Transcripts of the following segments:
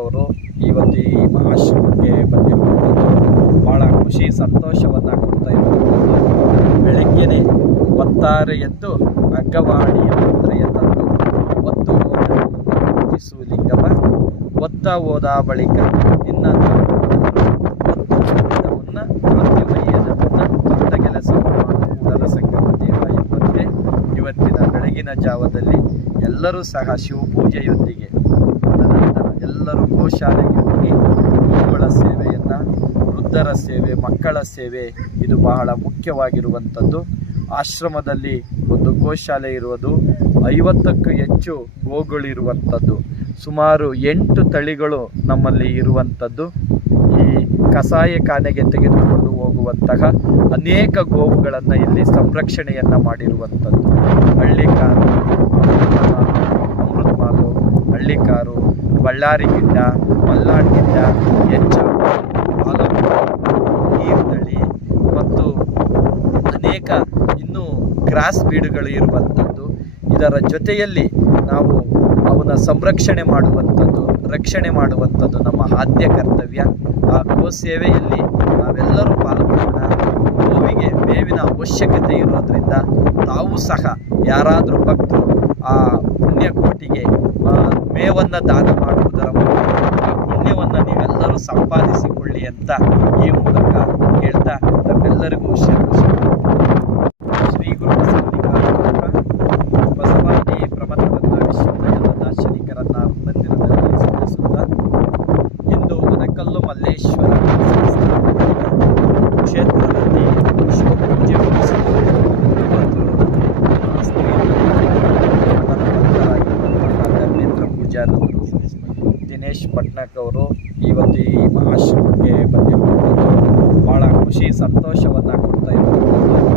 ಅವರು ಇವತ್ತು ಈ ಆಶ್ರಮಕ್ಕೆ ಬಂದಿರುವಂಥದ್ದು ಭಾಳ ಖುಷಿ ಸಂತೋಷವನ್ನು ಕೊಡ್ತಾ ಇರುವಂಥದ್ದು. ಬೆಳಗ್ಗೆನೆ ಒತ್ತಾರೆ ಎದ್ದು ಅಗ್ಗವಾಣಿಯ ಮಂತ್ರೆಯ ತಂದು ಒತ್ತು ಪೂಜಿಸು ಲಿಂಗವ ಒತ್ತ ಹೋದ ಬಳಿಕ ನಿನ್ನ ಒತ್ತುವನ್ನು ಮೃತ್ಯುವಯ್ಯದವನ್ನು ದೊಡ್ಡ ಕೆಲಸ ಕೂಡಲ ಸಂಗಮ ದೇವ ಎಂಬಂತೆ ಇವತ್ತಿನ ಬೆಳಗಿನ ಜಾವದಲ್ಲಿ ಎಲ್ಲರೂ ಸಹ ಶಿವಪೂಜೆಯೊಂದಿಗೆ ತದನಂತರ ಎಲ್ಲರೂ ಗೋಶಾಲೆಗೆ ಹೋಗಿ ಗೋಗಳ ಸೇವೆಯನ್ನು, ವೃದ್ಧರ ಸೇವೆ, ಮಕ್ಕಳ ಸೇವೆ ಇದು ಬಹಳ ಮುಖ್ಯವಾಗಿರುವಂಥದ್ದು. ಆಶ್ರಮದಲ್ಲಿ ಒಂದು ಗೋಶಾಲೆ ಇರುವುದು, 50ಕ್ಕೂ ಹೆಚ್ಚು ಗೋಗಳಿರುವಂಥದ್ದು, ಸುಮಾರು 8 ತಳಿಗಳು ನಮ್ಮಲ್ಲಿ ಇರುವಂಥದ್ದು. ಈ ಕಸಾಯಖಾನೆಗೆ ತೆಗೆದುಕೊಂಡು ಹೋಗುವಂತಹ ಅನೇಕ ಗೋವುಗಳನ್ನು ಇಲ್ಲಿ ಸಂರಕ್ಷಣೆಯನ್ನು ಮಾಡಿರುವಂಥದ್ದು. ಹಳ್ಳಿಕಾರು, ಅಮೃತಮಾಲು, ಹಳ್ಳಿಕಾರು, ಬಳ್ಳಾರಿ ಗಿಡ್ಡ, ಮಲ್ನಾಡ್ ಗಿಡ್ಡ, ಹಾಲಮ್ಮ, ನೀರ್ತಳಿ ಮತ್ತು ಅನೇಕ ಇನ್ನೂ ಕ್ರಾಸ್ ಬೀಡುಗಳು ಇರುವಂಥದ್ದು. ಇದರ ಜೊತೆಯಲ್ಲಿ ನಾವು ಅವನ ಸಂರಕ್ಷಣೆ ಮಾಡುವಂಥದ್ದು, ರಕ್ಷಣೆ ಮಾಡುವಂಥದ್ದು ನಮ್ಮ ಆದ್ಯ ಕರ್ತವ್ಯ. ಆ ಗೋ ಸೇವೆಯಲ್ಲಿ ನಾವೆಲ್ಲರೂ ಪಾಲ್ಗೊಳ್ಳೋಣ. ಗೋವಿಗೆ ಮೇವಿನ ಅವಶ್ಯಕತೆ ಇರೋದ್ರಿಂದ ತಾವು ಸಹ ಯಾರಾದರೂ ಭಕ್ತರು ಆ ಪುಣ್ಯಕೋಟಿಗೆ ಮೇವನ್ನು ದಾನ ಮಾಡುವುದರ ಮೂಲಕ ಆ ಪುಣ್ಯವನ್ನು ನೀವೆಲ್ಲರೂ ಸಂಪಾದಿಸಿಕೊಳ್ಳಿ ಅಂತ ಈ ಮೂಲಕ ಹೇಳ್ತಾ ತಮ್ಮೆಲ್ಲರಿಗೂ ಶ್ರೀ ಗುರು ಬಸವಾದಿ ಪ್ರಮಥರನ್ನ ವಿಶ್ವದ ದಾರ್ಶನಿಕರನ್ನ ಮಂದಿರದಲ್ಲಿ ಸ್ಮರಿಸುತ್ತಾ ಇಂದು ಒನಕಲ್ಲು ಮಲ್ಲೇಶ್ವರ ಕ್ಷೇತ್ರದಲ್ಲಿ ಶಿವಪೂಜೆ ಧರ್ಮೇಂದ್ರ ಪೂಜಾರವರು ದಿನೇಶ್ ಪಟ್ನಾಕ್ ಅವರು ಇವತ್ತು ಈ ಆಶ್ರಮಕ್ಕೆ ಬಂದಿರುವಂಥದ್ದು ಭಾಳ ಖುಷಿ ಸಂತೋಷವನ್ನು ಕೊಡ್ತಾ ಇರುವಂಥದ್ದು.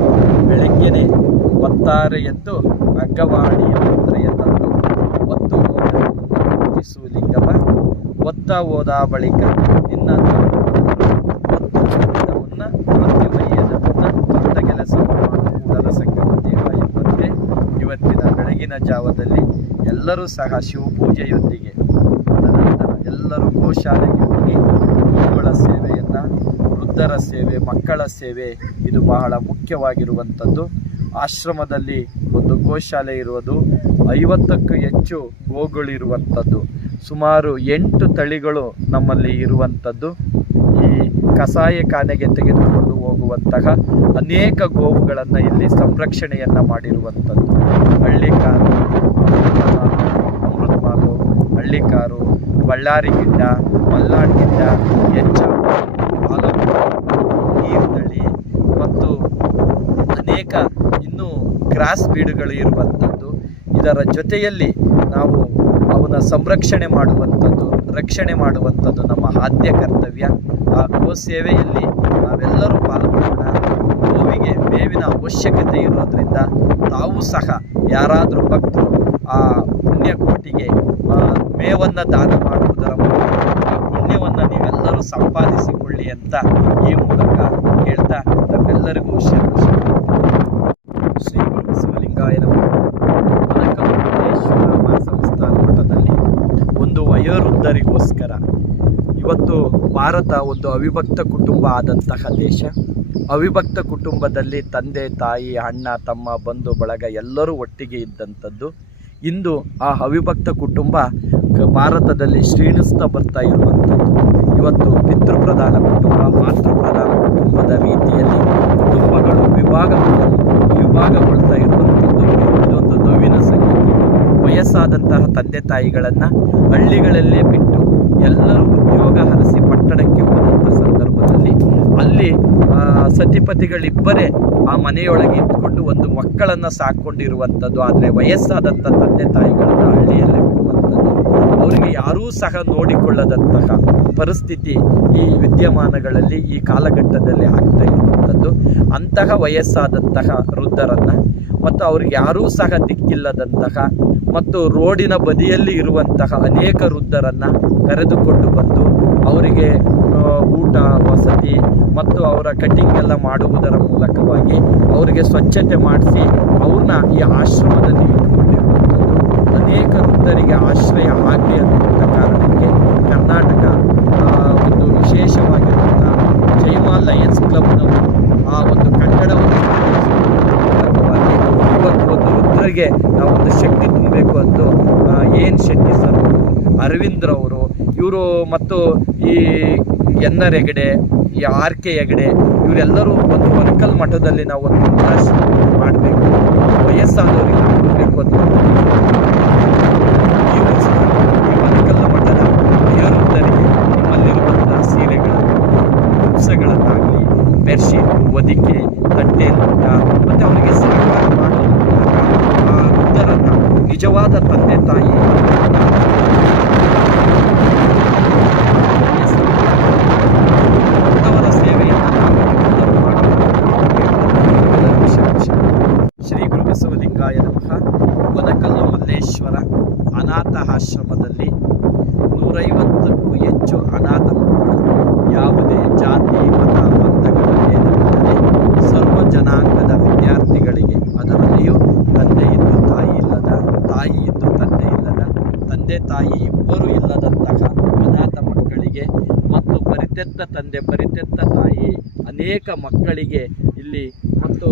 ಬೆಳಗ್ಗೆನೆ ಒತ್ತಾರೆ ಎದ್ದು ಅಗ್ಗವಾಣಿಯ ಮಂತ್ರೆಯ ತಂದು ಒತ್ತು ಪೂಜಿಸು ಲಿಂಗವ ಒತ್ತ ಹೋದ ಬಳಿಕ ನಿನ್ನ ಒತ್ತುವನ್ನು ಮೃತ್ಯುವಯ್ಯದವನ್ನು ದೊಡ್ಡ ಕೆಲಸ ಕೂಡಲ ಸಂಗಮ ದೇವ ಎಂಬಂತೆ ಇವತ್ತಿನ ಬೆಳಗಿನ ಜಾವದಲ್ಲಿ ಎಲ್ಲರೂ ಸಹ ಶಿವಪೂಜೆಯೊಂದಿಗೆ ತದನಂತರ ಎಲ್ಲರೂ ಗೋಶಾಲೆಗೆ ಹೋಗಿ ಗೋಗಳ ಸೇವೆಯನ್ನು, ವೃದ್ಧರ ಸೇವೆ, ಮಕ್ಕಳ ಸೇವೆ ಇದು ಬಹಳ ಮುಖ್ಯವಾಗಿರುವಂಥದ್ದು. ಆಶ್ರಮದಲ್ಲಿ ಒಂದು ಗೋಶಾಲೆ ಇರುವುದು, 50ಕ್ಕೂ ಹೆಚ್ಚು ಗೋಗಳಿರುವಂಥದ್ದು, ಸುಮಾರು 8 ತಳಿಗಳು ನಮ್ಮಲ್ಲಿ ಇರುವಂಥದ್ದು. ಈ ಕಸಾಯಖಾನೆಗೆ ತೆಗೆದುಕೊಂಡು ಹೋಗುವಂತಹ ಅನೇಕ ಗೋವುಗಳನ್ನು ಇಲ್ಲಿ ಸಂರಕ್ಷಣೆಯನ್ನು ಮಾಡಿರುವಂಥದ್ದು. ಹಳ್ಳಿಕಾರು, ಅಮೃತಮಾಲು, ಹಳ್ಳಿಕಾರು, ಬಳ್ಳಾರಿ ಗಿಡ್ಡ, ಮಲ್ನಾಡ್ ಗಿಡ್ಡ, ಹಾಲಮ್ಮ, ನೀರ್ತಳಿ ಮತ್ತು ಅನೇಕ ಇನ್ನೂ ಕ್ರಾಸ್ ಬೀಡುಗಳು ಇರುವಂಥದ್ದು. ಇದರ ಜೊತೆಯಲ್ಲಿ ನಾವು ಅವನ ಸಂರಕ್ಷಣೆ ಮಾಡುವಂಥದ್ದು, ರಕ್ಷಣೆ ಮಾಡುವಂಥದ್ದು ನಮ್ಮ ಆದ್ಯ ಕರ್ತವ್ಯ. ಆ ಗೋ ಸೇವೆಯಲ್ಲಿ ನಾವೆಲ್ಲರೂ ಪಾಲ್ಗೊಳ್ಳೋಣ. ಗೋವಿಗೆ ಮೇವಿನ ಅವಶ್ಯಕತೆ ಇರೋದ್ರಿಂದ ತಾವು ಸಹ ಯಾರಾದರೂ ಭಕ್ತರು ಆ ಪುಣ್ಯಕೋಟಿಗೆ ಮೇವನ್ನು ದಾನ ಮಾಡುವುದರ ಮೂಲಕ ಆ ಪುಣ್ಯವನ್ನು ನೀವೆಲ್ಲರೂ ಸಂಪಾದಿಸಿಕೊಳ್ಳಿ ಅಂತ ಈ ಮೂಲಕ ಹೇಳ್ತಾ ತಮ್ಮೆಲ್ಲರಿಗೂ ಶ್ರೀ ಗುರು ಬಸವಲಿಂಗಾಯ ನಮಃ. ಒನಕಲ್ಲು ಮಹಾಸಂಸ್ಥಾನ ಮಠದಲ್ಲಿ ಒಂದು ವಯೋವೃದ್ಧರಿಗೋಸ್ಕರ ಇವತ್ತು ಭಾರತ ಒಂದು ಅವಿಭಕ್ತ ಕುಟುಂಬ ಆದಂತಹ ದೇಶ. ಅವಿಭಕ್ತ ಕುಟುಂಬದಲ್ಲಿ ತಂದೆ, ತಾಯಿ, ಅಣ್ಣ, ತಮ್ಮ, ಬಂಧು ಬಳಗ ಎಲ್ಲರೂ ಒಟ್ಟಿಗೆ ಇದ್ದಂಥದ್ದು. ಇಂದು ಆ ಅವಿಭಕ್ತ ಕುಟುಂಬ ಭಾರತದಲ್ಲಿ ಕ್ಷೀಣಿಸ್ತಾ ಬರ್ತಾ ಇರುವಂಥದ್ದು. ಇವತ್ತು ಪಿತೃಪ್ರಧಾನ ಕುಟುಂಬ, ಮಾತೃಪ್ರಧಾನ ಕುಟುಂಬದ ರೀತಿಯಲ್ಲಿ ಕುಟುಂಬಗಳು ವಿಭಾಗಗೊಳ್ತಾ ಇರುವಂಥದ್ದು ಇದೊಂದು ನೋವಿನ ಸಂಗತಿ. ವಯಸ್ಸಾದಂತಹ ತಂದೆ ತಾಯಿಗಳನ್ನು ಹಳ್ಳಿಗಳಲ್ಲೇ ಬಿಟ್ಟು ಎಲ್ಲರೂ ಉದ್ಯೋಗ ಹರಸಿ ಪಟ್ಟಣಕ್ಕೆ ಹೋದಂಥ ಸಂದರ್ಭದಲ್ಲಿ ಅಲ್ಲಿ ಸತಿಪತಿಗಳಿಬ್ಬರೇ ಆ ಮನೆಯೊಳಗೆ ಇದ್ದುಕೊಂಡು ಒಂದು ಮಕ್ಕಳನ್ನು ಸಾಕೊಂಡಿರುವಂಥದ್ದು. ಆದರೆ ವಯಸ್ಸಾದಂಥ ತಂದೆ ತಾಯಿಗಳನ್ನು ಹಳ್ಳಿಯಲ್ಲೇ ಬಿಡುವಂಥದ್ದು, ಅವರಿಗೆ ಯಾರೂ ಸಹ ನೋಡಿಕೊಳ್ಳದಂತಹ ಪರಿಸ್ಥಿತಿ ಈ ವಿದ್ಯಮಾನಗಳಲ್ಲಿ ಈ ಕಾಲಘಟ್ಟದಲ್ಲಿ ಆಗ್ತಾ ಇರುವಂಥದ್ದು. ಅಂತಹ ವಯಸ್ಸಾದಂತಹ ವೃದ್ಧರನ್ನು ಮತ್ತು ಅವ್ರಿಗೆ ಯಾರೂ ಸಹ ದಿಕ್ಕಿಲ್ಲದಂತಹ ಮತ್ತು ರೋಡಿನ ಬದಿಯಲ್ಲಿ ಇರುವಂತಹ ಅನೇಕ ವೃದ್ಧರನ್ನು ಕರೆದುಕೊಂಡು ಬಂದು ಅವರಿಗೆ ಊಟ, ವಸತಿ ಮತ್ತು ಅವರ ಕಟಿಂಗ್ ಎಲ್ಲ ಮಾಡುವುದರ ಮೂಲಕವಾಗಿ ಅವರಿಗೆ ಸ್ವಚ್ಛತೆ ಮಾಡಿಸಿ ಅವ್ರನ್ನ ಈ ಆಶ್ರಮದಲ್ಲಿ ಇಟ್ಟುಕೊಂಡಿರುವಂಥದ್ದು. ಅನೇಕ ವೃದ್ಧರಿಗೆ ಆಶ್ರಯ ಆಗಲಿ ಅನ್ನುವಂಥ ಕಾರಣಕ್ಕೆ ಕರ್ನಾಟಕ ಒಂದು ವಿಶೇಷವಾಗಿರುವಂಥ ಜೈಮಾ ಲಯನ್ಸ್ ಕ್ಲಬ್ನವರು ಆ ಒಂದು ಕಟ್ಟಡವನ್ನು ಇವತ್ತು ಒಂದು ವೃದ್ಧರಿಗೆ ನಾವು ಒಂದು ಶಕ್ತಿ ತುಂಬಬೇಕು ಅಂದು ಎನ್ ಶೆಟ್ಟಿ ಸರ್, ಅರವಿಂದ್ರವರು, ಇವರು ಮತ್ತು ಈ ಎನ್.ಆರ್. ಹೆಗಡೆ, ಈ ಆರ್.ಕೆ. ಹೆಗಡೆ, ಇವರೆಲ್ಲರೂ ಒಂದು ವನಕಲ್ ಮಠದಲ್ಲಿ ನಾವು ಒಂದು ವೃದ್ಧಾಶ್ರಮ ಮಾಡಬೇಕು, ವಯಸ್ಸಾದವರಿಗೆ ಕೊಡಬೇಕು ಅಂತ ಈ ವನಕಲ್ ಮಠದ ವಯೋವೃದ್ಧರಿಗೆ ನಿಮ್ಮಲ್ಲಿರುವಂಥ ಸೀರೆಗಳನ್ನು, ಕುಪ್ಸಗಳನ್ನಾಗಲಿ, ಬೆಡ್ಶೀಟ್, ಹೊದಿಕೆ, ತಟ್ಟೆ, ಲೋಟ ಮತ್ತು ಅವರಿಗೆ ಸಹಕಾರ ಮಾಡೋದು ಆ ವೃದ್ಧರನ್ನು ನಿಜವಾದ ತಂದೆ ತಾಯಿ ಅವರ ಸೇವೆಯನ್ನು ಶ್ರೀ ಗುರು ಬಸವಲಿಂಗಾಯ ನಮಃ. ವನಕಲ್ಲು ಮಲ್ಲೇಶ್ವರ ಅನಾಥ ಆಶ್ರಮದಲ್ಲಿ 150ಕ್ಕೂ ಹೆಚ್ಚು ಅನಾಥ ಮಕ್ಕಳು ಯಾವುದೇ ಜಾತಿ ಮತ ಪಂಥಗಳ ಭೇದವಿಲ್ಲದೆ ಸರ್ವ ಜನಾಂಗದ ವಿದ್ಯಾರ್ಥಿಗಳಿಗೆ, ಅದರಲ್ಲಿಯೂ ತಂದೆ ಇದ್ದು ತಾಯಿ ಇಲ್ಲದ, ತಾಯಿ ಇದ್ದು ತಂದೆ ಇಲ್ಲದ, ತಂದೆ ತಾಯಿ ಇಬ್ಬರೂ ಇಲ್ಲದಂತಹ ಅನಾಥ ಮಕ್ಕಳಿಗೆ ಮತ್ತು ಪರಿತ್ಯಕ್ತ ತಂದೆ ಪರಿತ್ಯಕ್ತ ತಾಯಿ ಅನೇಕ ಮಕ್ಕಳಿಗೆ ಇಲ್ಲಿ ಮತ್ತು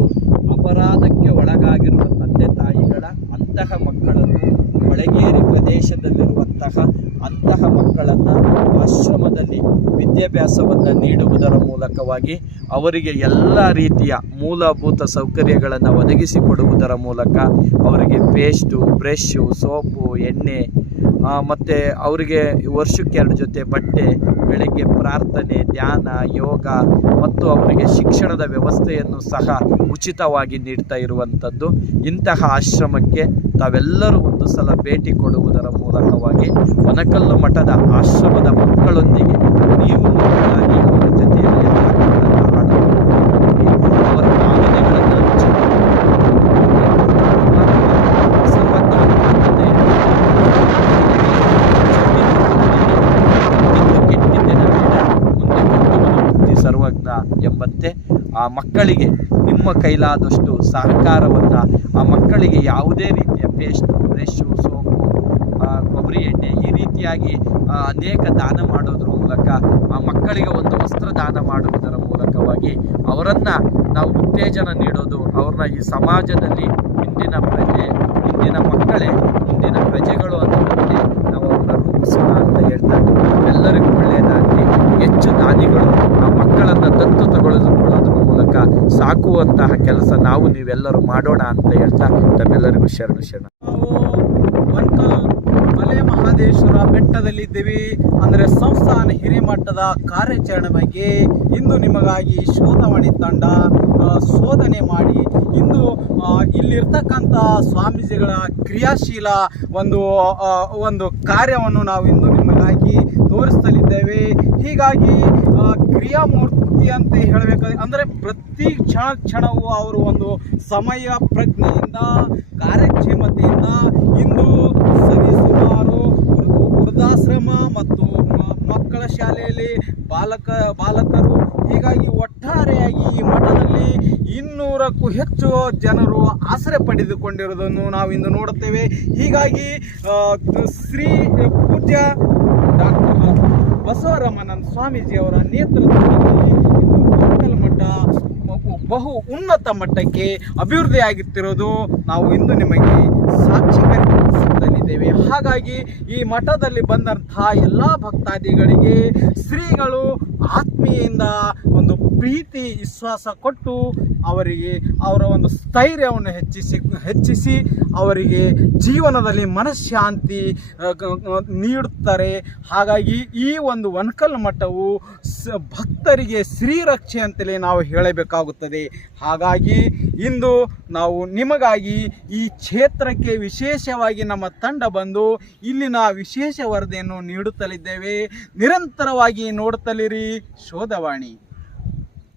ಅಪರಾಧಕ್ಕೆ ಒಳಗಾಗಿರುವ ತಂದೆ ತಾಯಿಗಳ ಅಂತಹ ಮಕ್ಕಳನ್ನು ಕೊಳಗೇರಿ ಪ್ರದೇಶದಲ್ಲಿರುವಂತಹ ಅಂತಹ ಮಕ್ಕಳನ್ನು ಆಶ್ರಮದಲ್ಲಿ ವಿದ್ಯಾಭ್ಯಾಸವನ್ನು ನೀಡುವುದರ ಮೂಲಕವಾಗಿ ಅವರಿಗೆ ಎಲ್ಲ ರೀತಿಯ ಮೂಲಭೂತ ಸೌಕರ್ಯಗಳನ್ನು ಒದಗಿಸಿಕೊಡುವುದರ ಮೂಲಕ ಅವರಿಗೆ ಪೇಸ್ಟು, ಬ್ರಷು, ಸೋಪು, ಎಣ್ಣೆ ಮತ್ತು ಅವರಿಗೆ ವರ್ಷಕ್ಕೆ 2 ಜೊತೆ ಬಟ್ಟೆ, ಬೆಳಗ್ಗೆ ಪ್ರಾರ್ಥನೆ, ಧ್ಯಾನ, ಯೋಗ ಮತ್ತು ಅವರಿಗೆ ಶಿಕ್ಷಣದ ವ್ಯವಸ್ಥೆಯನ್ನು ಸಹ ಉಚಿತವಾಗಿ ನೀಡ್ತಾ ಇರುವಂಥದ್ದು. ಇಂತಹ ಆಶ್ರಮಕ್ಕೆ ತಾವೆಲ್ಲರೂ ಒಂದು ಸಲ ಭೇಟಿ ಕೊಡುವುದರ ಮೂಲಕವಾಗಿ ವನಕಲ್ಲು ಮಠದ ಆಶ್ರಮದ ಮಕ್ಕಳೊಂದಿಗೆ ನೀವು ಮಕ್ಕಳಾಗಿ ಅವರ ಜೊತೆಯಲ್ಲಿ ಅವರ ಭಾವನೆಗಳನ್ನು ಸರ್ವಜ್ಞ ಎಂಬಂತೆ ಆ ಮಕ್ಕಳಿಗೆ ನಿಮ್ಮ ಕೈಲಾದಷ್ಟು ಸಹಕಾರವನ್ನು, ಆ ಮಕ್ಕಳಿಗೆ ಯಾವುದೇ ರೀತಿಯ ಪೇಸ್ಟು, ಬ್ರಷು, ಸೋಪು, ಕೊಬ್ಬರಿ ಎಣ್ಣೆ ಈ ರೀತಿಯಾಗಿ ಅನೇಕ ದಾನ ಮಾಡೋದ್ರ ಮೂಲಕ ಆ ಮಕ್ಕಳಿಗೆ ಒಂದು ವಸ್ತ್ರ ದಾನ ಮಾಡುವುದರ ಮೂಲಕವಾಗಿ ಅವರನ್ನು ನಾವು ಉತ್ತೇಜನ ನೀಡೋದು, ಅವ್ರನ್ನ ಈ ಸಮಾಜದಲ್ಲಿ ಇಂದಿನ ಮಕ್ಕಳೇ ಮುಂದಿನ ಪ್ರಜೆಗಳು ಅನ್ನೋದಕ್ಕೆ ನಾವು ಅವ್ರನ್ನ ರೂಪಿಸೋಣ ಅಂತ ಹೇಳ್ತಾ ಎಲ್ಲರಿಗೂ ಒಳ್ಳೆಯದಾಗಲಿ. ಹೆಚ್ಚು ದಾನಿಗಳು ಆ ಮಕ್ಕಳನ್ನು ದತ್ತು ತಗೊಳ್ಳೋದ್ರ ಮೂಲಕ ಸಾಕುವಂತಹ ಕೆಲಸ ನೀವೆಲ್ಲರೂ ಮಾಡೋಣ ಅಂತ ಹೇಳ್ತಾ ತಮ್ಮೆಲ್ಲರಿಗೂ ಶರಣ. ಮಲೆ ಮಹದೇಶ್ವರ ಬೆಟ್ಟದಲ್ಲಿದ್ದೀವಿ. ಅಂದರೆ ಸಂಸ್ಥಾನ ಹಿರೇಮಟ್ಟದ ಕಾರ್ಯಾಚರಣೆ ಬಗ್ಗೆ ಇಂದು ನಿಮಗಾಗಿ ಶೋಧವಾಣಿ ತಂಡ ಶೋಧನೆ ಮಾಡಿ ಇಂದು ಇಲ್ಲಿರ್ತಕ್ಕಂಥ ಸ್ವಾಮೀಜಿಗಳ ಕ್ರಿಯಾಶೀಲ ಒಂದು ಕಾರ್ಯವನ್ನು ನಾವು ಇಂದು ನಿಮಗಾಗಿ ತೋರಿಸ್ತಲಿದ್ದೇವೆ. ಹೀಗಾಗಿ ಕ್ರಿಯಾಮೂರ್ತಿ ಅಂತ ಹೇಳಬೇಕಾದ್ರೆ ಅಂದರೆ ಪ್ರತಿ ಕ್ಷಣವೂ ಅವರು ಒಂದು ಸಮಯ ಪ್ರಜ್ಞೆಯಿಂದ ಕಾರ್ಯಕ್ಷಮತೆಯಿಂದ ಇಂದು ಸರಿಸುಮಾರು ವೃದ್ಧಾಶ್ರಮ ಮತ್ತು ಮಕ್ಕಳ ಶಾಲೆಯಲ್ಲಿ ಬಾಲಕರು ಹೀಗಾಗಿ ಒಟ್ಟಾರೆಯಾಗಿ ಈ ಮಠದಲ್ಲಿ 200ಕ್ಕೂ ಹೆಚ್ಚು ಜನರು ಆಶ್ರಯ ಪಡೆದುಕೊಂಡಿರುವುದನ್ನು ನಾವು ಇಂದು ನೋಡುತ್ತೇವೆ. ಹೀಗಾಗಿ ಶ್ರೀ ಪೂಜ್ಯ ಡಾಕ್ಟರ್ ಬಸವರಾಮಾನಂದ ಸ್ವಾಮೀಜಿಯವರ ನೇತೃತ್ವದಲ್ಲಿ ಇಂದು ವನಕಲ್ ಮಠ ಬಹು ಉನ್ನತ ಮಟ್ಟಕ್ಕೆ ಅಭಿವೃದ್ಧಿಯಾಗುತ್ತಿರೋದು ನಾವು ಇಂದು ನಿಮಗೆ ಸಾಕ್ಷೀಕರಿಸುತ್ತಲಿದ್ದೇವೆ. ಹಾಗಾಗಿ ಈ ಮಠದಲ್ಲಿ ಬಂದಂತಹ ಎಲ್ಲ ಭಕ್ತಾದಿಗಳಿಗೆ ಶ್ರೀಗಳು ಆತ್ಮೀಯಿಂದ ಒಂದು ಪ್ರೀತಿ ವಿಶ್ವಾಸ ಕೊಟ್ಟು ಅವರಿಗೆ ಅವರ ಒಂದು ಸ್ಥೈರ್ಯವನ್ನು ಹೆಚ್ಚಿಸಿ ಅವರಿಗೆ ಜೀವನದಲ್ಲಿ ಮನಃಶಾಂತಿ ನೀಡುತ್ತಾರೆ. ಹಾಗಾಗಿ ಈ ಒಂದು ವನಕಲ್ ಮಠವು ಭಕ್ತರಿಗೆ ಶ್ರೀರಕ್ಷೆ ಅಂತಲೇ ನಾವು ಹೇಳಬೇಕಾಗುತ್ತದೆ. ಹಾಗಾಗಿ ಇಂದು ನಾವು ನಿಮಗಾಗಿ ಈ ಕ್ಷೇತ್ರಕ್ಕೆ ವಿಶೇಷವಾಗಿ ನಮ್ಮ ತಂಡ ಬಂದು ಇಲ್ಲಿನ ವಿಶೇಷ ವರದಿಯನ್ನು ನೀಡುತ್ತಲಿದ್ದೇವೆ. ನಿರಂತರವಾಗಿ ನೋಡುತ್ತಲಿರಿ ಶೋಧವಾಣಿ.